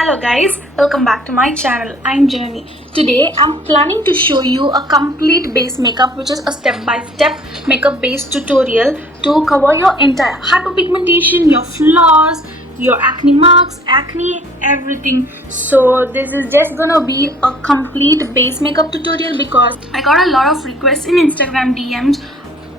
Hello guys, welcome back to my channel. I'm Jenny. Today I'm planning to show you a complete base makeup, which is a step-by-step makeup base tutorial to cover your entire hyperpigmentation, your flaws, your acne marks, acne, everything. So this is just gonna be a complete base makeup tutorial because I got a lot of requests in Instagram DMs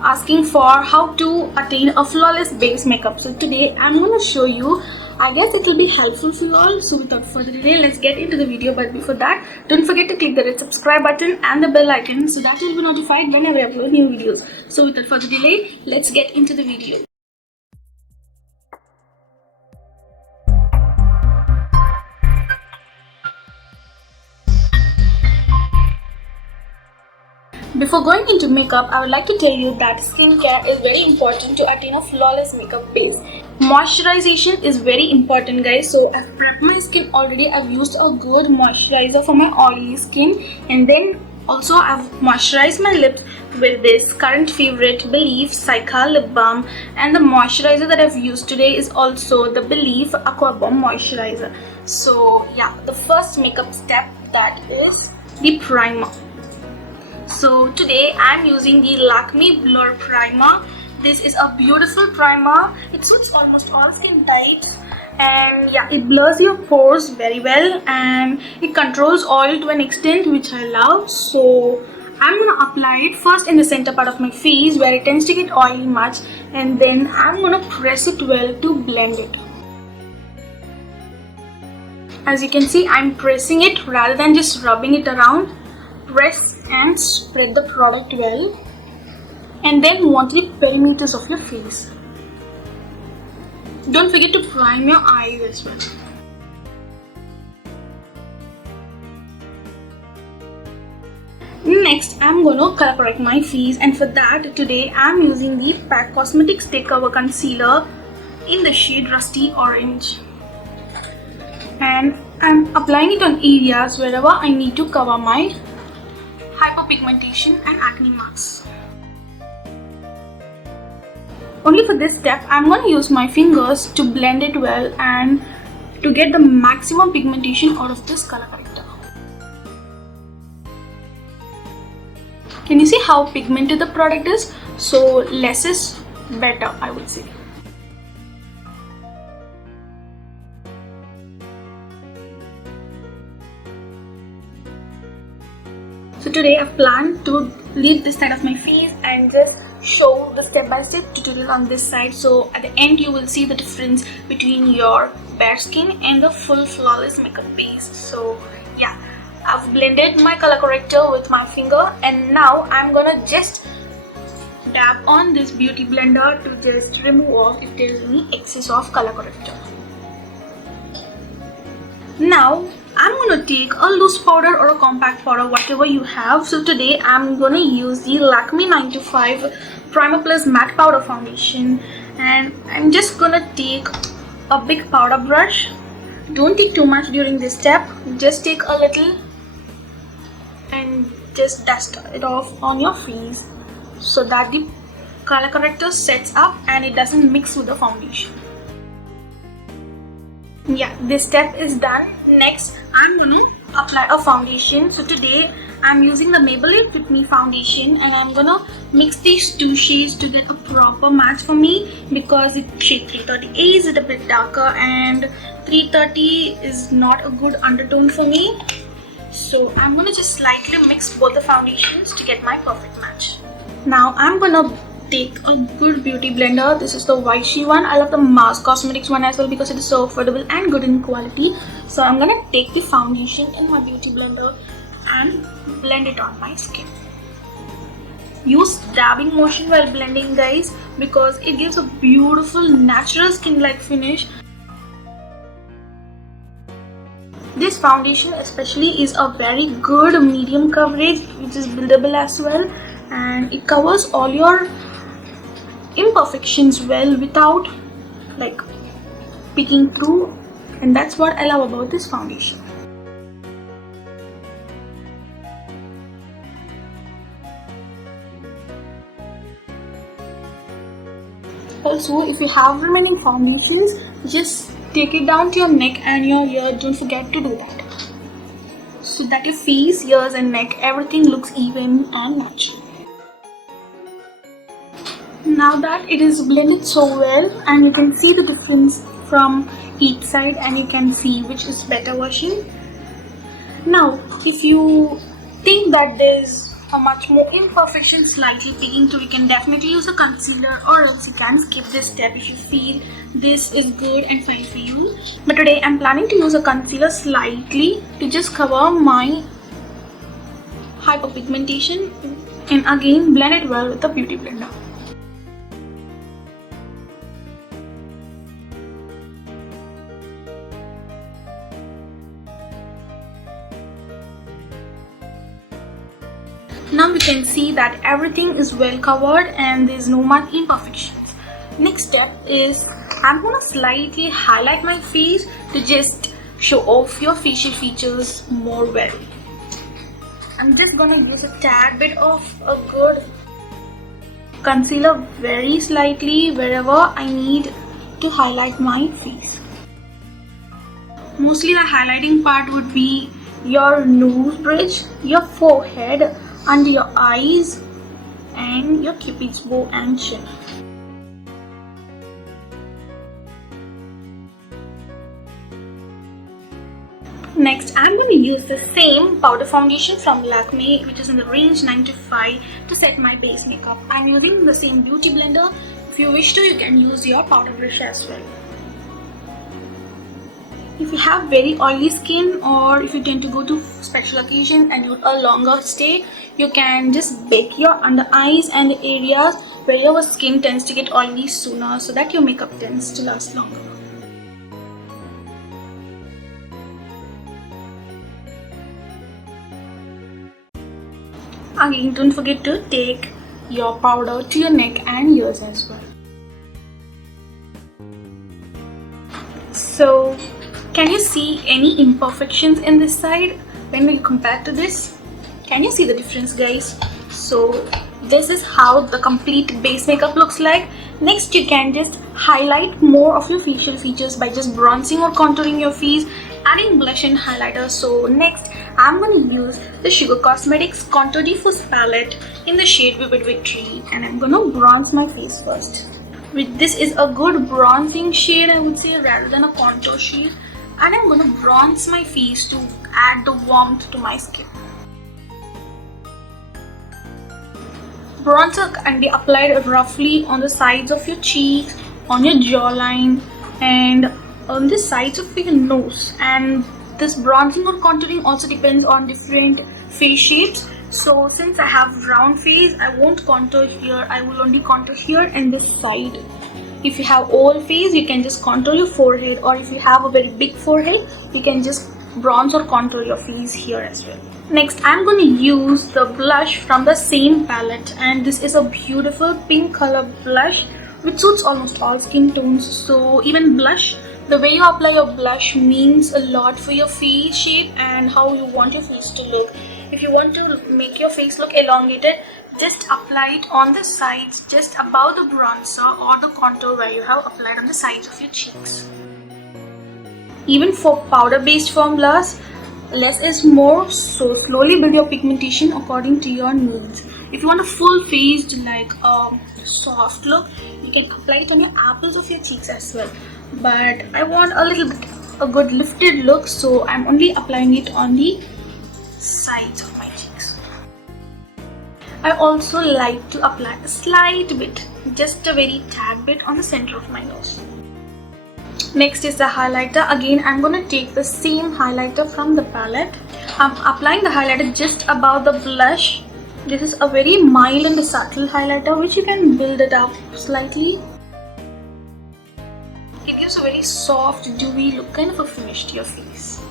asking for how to attain a flawless base makeup. So today I'm gonna show you. I guess it will be helpful for you all. So without further delay, let's get into the video. But before that, don't forget to click the red subscribe button and the bell icon so that you'll be notified whenever I upload new videos. So without further delay, let's get into the video. Before going into makeup, I would like to tell you that skincare is very important to attain a flawless makeup base. Moisturization is very important, guys. So I've prepped my skin already. I've used a good moisturizer for my oily skin, and then also I've moisturized my lips with this current favorite Belif Cica lip balm, and the moisturizer that I've used today is also the Belif Aqua moisturizer. So yeah, the first makeup step, that is the primer. So today I'm using the Lakme Blur Primer. This is a beautiful primer. It suits almost all skin types, and yeah, it blurs your pores very well and it controls oil to an extent which I love. So I'm gonna apply it first in the center part of my face where it tends to get oily much, and then I'm gonna press it well to blend it. As you can see, I'm pressing it rather than just rubbing it around. Press and spread the product well, and then move on to the perimeters of your face. Don't forget to prime your eyes as well. Next, I'm gonna color correct my face, and for that today I'm using the PAC Cosmetics Takeover Concealer in the shade Rusty Orange, and I'm applying it on areas wherever I need to cover my hyperpigmentation and acne marks. Only for this step, I'm going to use my fingers to blend it well and to get the maximum pigmentation out of this color corrector. Can you see how pigmented the product is? So less is better, I would say. So today I've planned to leave this side of my face and just show the step-by-step tutorial on this side. So at the end you will see the difference between your bare skin and the full flawless makeup base. So yeah, I've blended my color corrector with my finger, and now I'm gonna just dab on this beauty blender to just remove off if there's any excess of color corrector. Now I'm going to take a loose powder or a compact powder, whatever you have. So today I'm going to use the Lakme 925 Primer Plus Matte Powder Foundation, and I'm just going to take a big powder brush. Don't take too much during this step, just take a little and just dust it off on your face so that the color corrector sets up and it doesn't mix with the foundation. Yeah, this step is done. Next, I'm going to apply a foundation. So today I'm using the Maybelline Fit Me foundation, and I'm going to mix these two shades to get a proper match for me, because shade 330A is a bit darker and 330 is not a good undertone for me. So I'm going to just slightly mix both the foundations to get my perfect match. Now I'm going to take a good beauty blender. This is the Vichy one. I love the Mars Cosmetics one as well because it is so affordable and good in quality. So I'm gonna take the foundation in my beauty blender and blend it on my skin. Use dabbing motion while blending, guys, because it gives a beautiful natural skin-like finish. This foundation especially is a very good medium coverage, which is buildable as well, and it covers all your imperfections well without like peeking through, and that's what I love about this foundation. Also, if you have remaining foundations, just take it down to your neck and your ear. Don't forget to do that, so that your face, ears and neck, everything looks even and natural. Now that it is blended so well, and you can see the difference from each side, and you can see which is better version. Now if you think that there's a much more imperfection slightly peeking through, you can definitely use a concealer, or else you can skip this step if you feel this is good and fine for you. But today I'm planning to use a concealer slightly to just cover my hyperpigmentation, and again blend it well with the beauty blender. Now we can see that everything is well covered and there's no much imperfections. Next step is I'm gonna slightly highlight my face to just show off your facial features more well. I'm just gonna use a tad bit of a good concealer very slightly wherever I need to highlight my face. Mostly the highlighting part would be your nose bridge, your forehead, under your eyes, and your cupid's bow and chin. Next, I'm going to use the same powder foundation from Lakme, which is in the range 9 to 5, to set my base makeup. I'm using the same beauty blender. If you wish to, you can use your powder brush as well. If you have very oily skin, or if you tend to go to special occasions and do a longer stay, you can just bake your under eyes and the areas where your skin tends to get oily sooner, so that your makeup tends to last longer. Again, don't forget to take your powder to your neck and ears as well. So, can you see any imperfections in this side when we compare to this? Can you see the difference, guys? So this is how the complete base makeup looks like. Next, you can just highlight more of your facial features by just bronzing or contouring your face, adding blush and highlighter. So next, I'm going to use the Sugar Cosmetics Contour Diffuse palette in the shade Vivid Victory, and I'm going to bronze my face first. This is a good bronzing shade, I would say, rather than a contour shade. And I'm going to bronze my face to add the warmth to my skin. Bronzer can be applied roughly on the sides of your cheeks, on your jawline, and on the sides of your nose. And this bronzing or contouring also depends on different face shapes. So since I have round face, I won't contour here. I will only contour here and this side. If you have oval face, you can just contour your forehead, or if you have a very big forehead, you can just bronze or contour your face here as well. Next, I'm going to use the blush from the same palette, and this is a beautiful pink color blush which suits almost all skin tones. So even blush, the way you apply your blush means a lot for your face shape and how you want your face to look. If you want to make your face look elongated, just apply it on the sides, just above the bronzer or the contour where you have applied on the sides of your cheeks. Even for powder based formulas, less is more, so slowly build your pigmentation according to your needs. If you want a full faced, like a soft look, you can apply it on your apples of your cheeks as well. But I want a little bit a good lifted look, so I'm only applying it on the sides of my cheeks. I also like to apply a slight bit, just a very tad bit, on the center of my nose. Next is the highlighter. Again, I'm going to take the same highlighter from the palette. I'm applying the highlighter just above the blush. This is a very mild and subtle highlighter which you can build it up slightly. It gives a very soft, dewy look, kind of a finish to your face.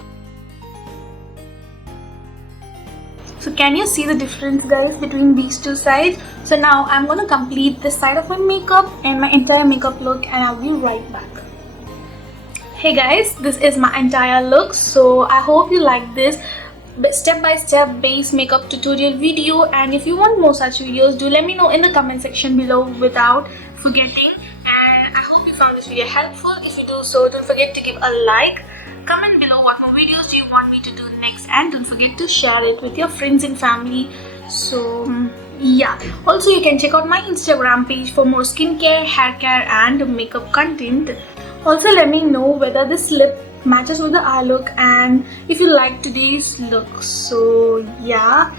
So can you see the difference, guys, between these two sides? So now I'm going to complete this side of my makeup and my entire makeup look, and I'll be right back. Hey guys, this is my entire look. So I hope you like this step-by-step base makeup tutorial video, and if you want more such videos, do let me know in the comment section below without forgetting. And I hope you found this video helpful. If you do so, don't forget to give a like. Comment below what more videos do you want me to do next, and don't forget to share it with your friends and family. So yeah, also you can check out my Instagram page for more skincare, hair care and makeup content. Also let me know whether this lip matches with the eye look and if you like today's look. So yeah,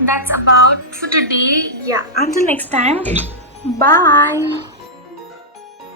that's about for today. Yeah, until next time, bye.